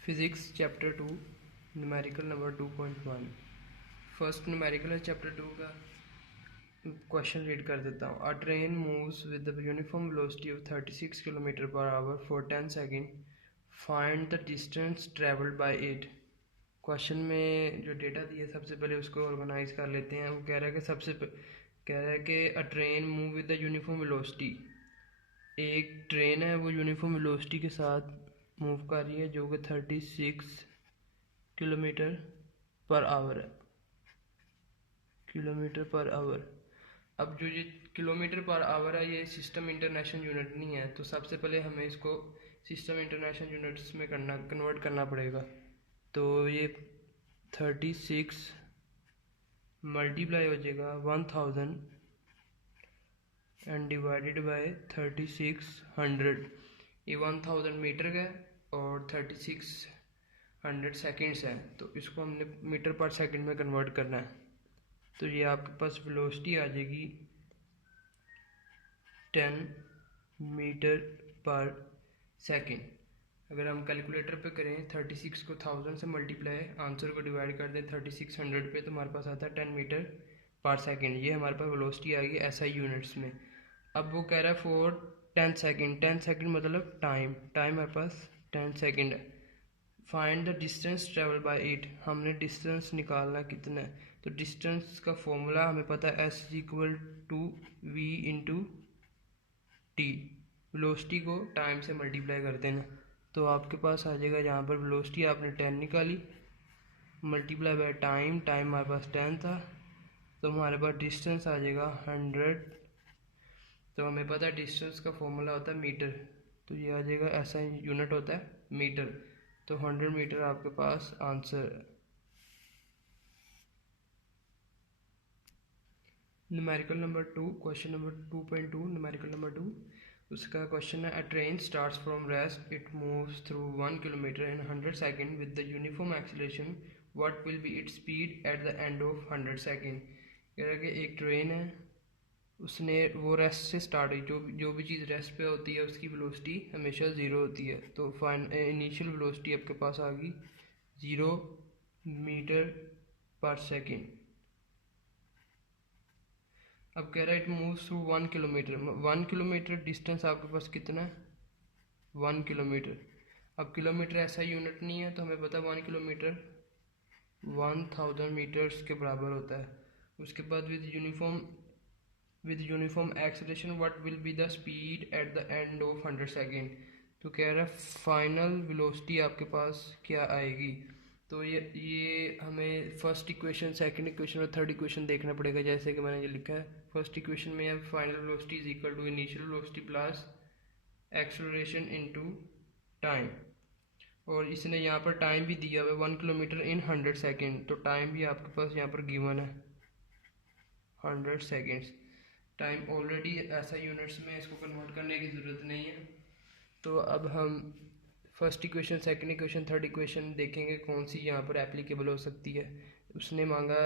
Physics chapter 2 numerical number 2.1। First numerical है chapter 2 का। Question read कर देता हूँ। अ train moves with the uniform velocity of 36 kilometre per hour for 10 second. Find the distance travelled by it. Question में जो data दिया है सबसे पहले उसको ऑर्गेनाइज कर लेते हैं। वो कह रहा है कि कह रहा है कि अ train move with the uniform velocity. एक ट्रेन है वो यूनिफॉर्म वेलोसिटी के साथ मूव कर रही है जो कि 36 किलोमीटर पर आवर है। Kilometre per hour. अब जो ये किलोमीटर पर आवर है ये सिस्टम इंटरनेशनल यूनिट नहीं है, तो सबसे पहले हमें इसको सिस्टम इंटरनेशनल यूनिट्स में कन्वर्ट करना पड़ेगा। तो ये 36 मल्टीप्लाई हो जाएगा 1000 एंड डिवाइडेड बाय 3600। ये 1000 मीटर का और 3600 सेकेंड्स है, तो इसको हमने मीटर पर सेकंड में कन्वर्ट करना है। तो ये आपके पास वेलोसिटी आ जाएगी 10 मीटर पर सेकंड। अगर हम कैलकुलेटर पे करें 36 को 1000 से मल्टीप्लाई, आंसर को डिवाइड कर दें 3600 पे, तो हमारे पास आता है 10 मीटर पर सेकंड। ये हमारे पास वेलोसिटी आ गई एसआई यूनिट्स में। अब वो कह रहा है फॉर 10 सेकंड। 10 सेकंड मतलब टाइम हमारे पास 10 सेकंड है। Find the distance travel by it. हमने डिस्टेंस निकालना कितना है, तो डिस्टेंस का फॉर्मूला हमें पता है s equal to v into t. Velocity को टाइम से मल्टीप्लाई कर देना, तो आपके पास आ जाएगा यहाँ पर वेलोसिटी आपने 10 निकाली मल्टीप्लाई बाय टाइम हमारे पास 10 था, तो हमारे पास डिस्टेंस आ जाएगा 100। तो हमें पता है डिस्टेंस का फॉर्मूला होता है मीटर, तो ये आ जाएगा ऐसा यूनिट होता है मीटर। तो 100 मीटर आपके पास आंसर है। Numerical number 2, question number 2.2, numerical number 2। उसका क्वेश्चन है अ train starts from rest, it moves through 1 kilometre in 100 second with the uniform acceleration, what will be its speed at the end of 100 second. कह रहा है कि एक train है, उसने वो रेस्ट से स्टार्ट हुई। जो भी चीज़ रेस्ट पे होती है उसकी वेलोसिटी हमेशा ज़ीरो होती है, तो इनिशियल वेलोसिटी आपके पास आ गई 0 मीटर पर सेकेंड। अब कह रहा है it moves through 1 kilometre. 1 kilometre distance आपके पास कितना है, 1 किलोमीटर। अब किलोमीटर ऐसा यूनिट नहीं है, तो हमें पता है 1 किलोमीटर 1000 मीटर्स के बराबर होता है। उसके बाद with uniform acceleration what will be the speed at the end of 100 second. तो कह रहा है फाइनल वेलोसिटी आपके पास क्या आएगी। तो ये हमें फर्स्ट इक्वेशन, सेकंड इक्वेशन और थर्ड इक्वेशन देखना पड़ेगा। जैसे कि मैंने ये लिखा है फर्स्ट इक्वेशन में अब final velocity is equal to initial velocity plus acceleration into time, और इसने यहाँ पर टाइम भी दिया हुआ है 1 किलोमीटर इन 100 सेकेंड, तो टाइम भी आपके पास यहाँ पर गिवन है 100 सेकेंड्स। टाइम ऑलरेडी ऐसा यूनिट्स में, इसको कन्वर्ट करने की ज़रूरत नहीं है। तो अब हम first equation, second equation, third equation देखेंगे कौन सी यहाँ पर एप्लीकेबल हो सकती है। उसने मांगा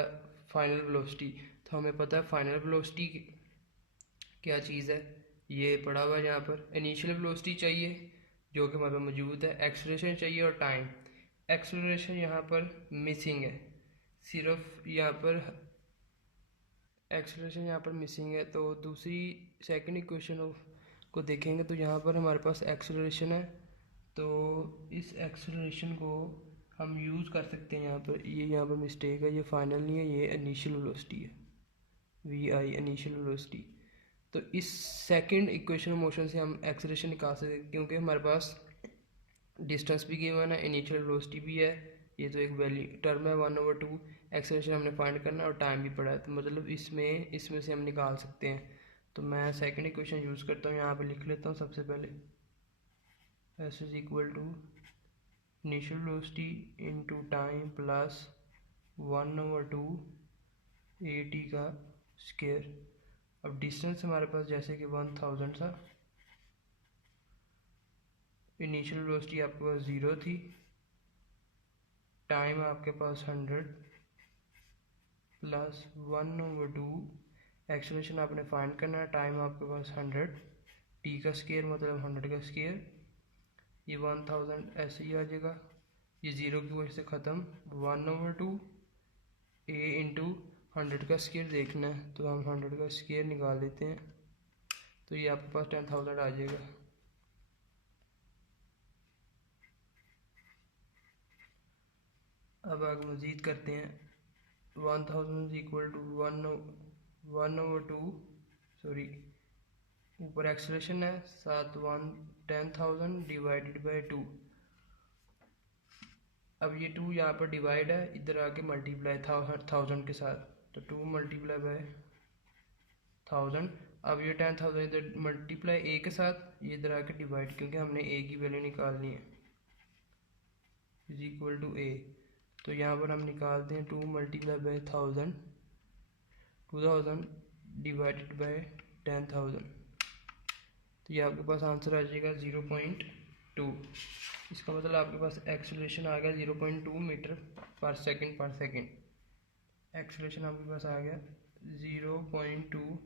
फाइनल वेलोसिटी, तो हमें पता है फाइनल वेलोसिटी क्या चीज़ है, ये पड़ा हुआ है यहाँ पर। इनिशियल वेलोसिटी चाहिए जो कि हमारे पास मौजूद है, एक्सेलरेशन चाहिए और टाइम। एक्सेलरेशन यहाँ पर मिसिंग है, सिर्फ यहाँ पर एक्सेलरेशन यहाँ पर मिसिंग है। तो दूसरी सेकंड इक्वेशन को देखेंगे तो यहाँ पर हमारे पास एक्सेलरेशन है, तो इस एक्सेलरेशन को हम यूज़ कर सकते हैं। यहाँ पर मिस्टेक है, ये फाइनल नहीं है, ये इनिशियल वेलोसिटी है, वी आई इनिशियल वेलोसिटी। तो इस सेकंड इक्वेशन मोशन से हम एक्सेलरेशन निकाल सकते हैं, क्योंकि हमारे पास डिस्टेंस भी गिवन है, इनिशियल वेलोसिटी भी है। ये तो एक वैल्यू टर्म है 1/2। एक्सेलरेशन हमने फाइंड करना है और टाइम भी पड़ा है, तो मतलब इसमें से हम निकाल सकते हैं। तो मैं सेकंड इक्वेशन यूज़ करता हूँ, यहाँ पे लिख लेता हूँ सबसे पहले s is equal to initial velocity into time plus 1/2 a t का स्क्वायर। अब डिस्टेंस हमारे पास जैसे कि 1000 था, इनिशियल वेलोसिटी आपके पास 0 थी, टाइम आपके पास 100 प्लस 1/2 एक्सेलरेशन आपने फाइंड करना है, टाइम आपके पास 100, टी का स्क्वायर मतलब 100 का स्क्वायर। ये 1000 ऐसे ही आ जाएगा ये 0 की वजह से ख़त्म। 1/2 a इंटू 100 का स्क्वायर देखना है तो हम 100 का स्क्वायर निकाल लेते हैं, तो ये आपके पास 10,000 आ जाएगा। अब आगे मज़ीद करते हैं। 1000 इज इक्वल टू 1/2, सॉरी ऊपर एक्सलेशन है, 10,000 डिवाइडेड बाई 2। अब ये 2 यहाँ पर डिवाइड है, इधर आके मल्टीप्लाई 1000 के साथ, तो 2 मल्टीप्लाई बाय 1000। अब ये 10,000 इधर मल्टीप्लाई a के साथ, ये इधर आके डिवाइड, क्योंकि हमने a की वैल्यू निकालनी है, इज इक्वल टू a। तो यहाँ पर हम निकालते हैं 2 मल्टीप्लाई बाय 1000, 2000 डिवाइडेड बाय 10,000, तो ये आपके पास आंसर आ जाएगा 0.2। इसका मतलब आपके पास एक्सेलरेशन आ गया 0.2 मीटर पर सेकंड। एक्सेलरेशन आपके पास आ गया 0.2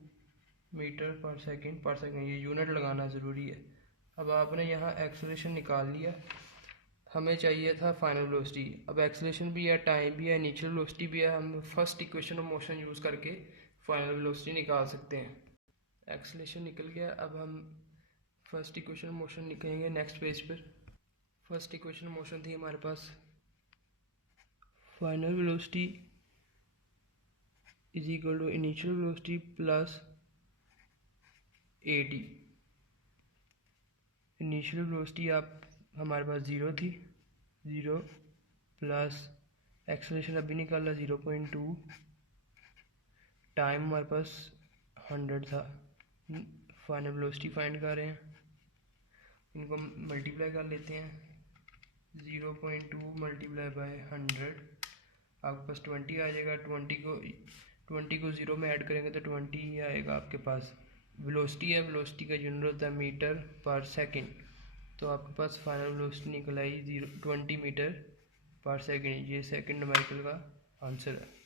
मीटर पर सेकंड। ये यूनिट लगाना ज़रूरी है। अब आपने यहाँ एक्सेलरेशन निकाल लिया, हमें चाहिए था फाइनल वेलोसिटी। अब एक्सेलरेशन भी है, टाइम भी है, इनिशियल वेलोसिटी भी है, हम first equation of motion use करके फाइनल वेलोसिटी निकाल सकते हैं। एक्सेलरेशन निकल गया, अब हम फर्स्ट इक्वेशन ऑफ मोशन निकालेंगे नेक्स्ट पेज पर। फर्स्ट इक्वेशन ऑफ मोशन थी हमारे पास final velocity is equal to initial velocity plus AT। Initial velocity आप हमारे पास 0 थी, 0 प्लस एक्सेलरेशन अभी निकाला 0.2, टाइम हमारे पास 100 था। फाइनल वेलोसिटी फाइंड कर रहे हैं, इनको मल्टीप्लाई कर लेते हैं। 0.2 मल्टीप्लाई बाय 100 आपके पास 20 आ जाएगा। 20 को 0 में ऐड करेंगे तो 20 ही आएगा आपके पास। वेलोसिटी है, वेलोसिटी का यूनिट होता है मीटर पर सेकंड, तो आपके पास फाइनल वेलोसिटी निकल आई 20 मीटर पर सेकंड। ये सेकंड न्यूमेरिकल का आंसर है।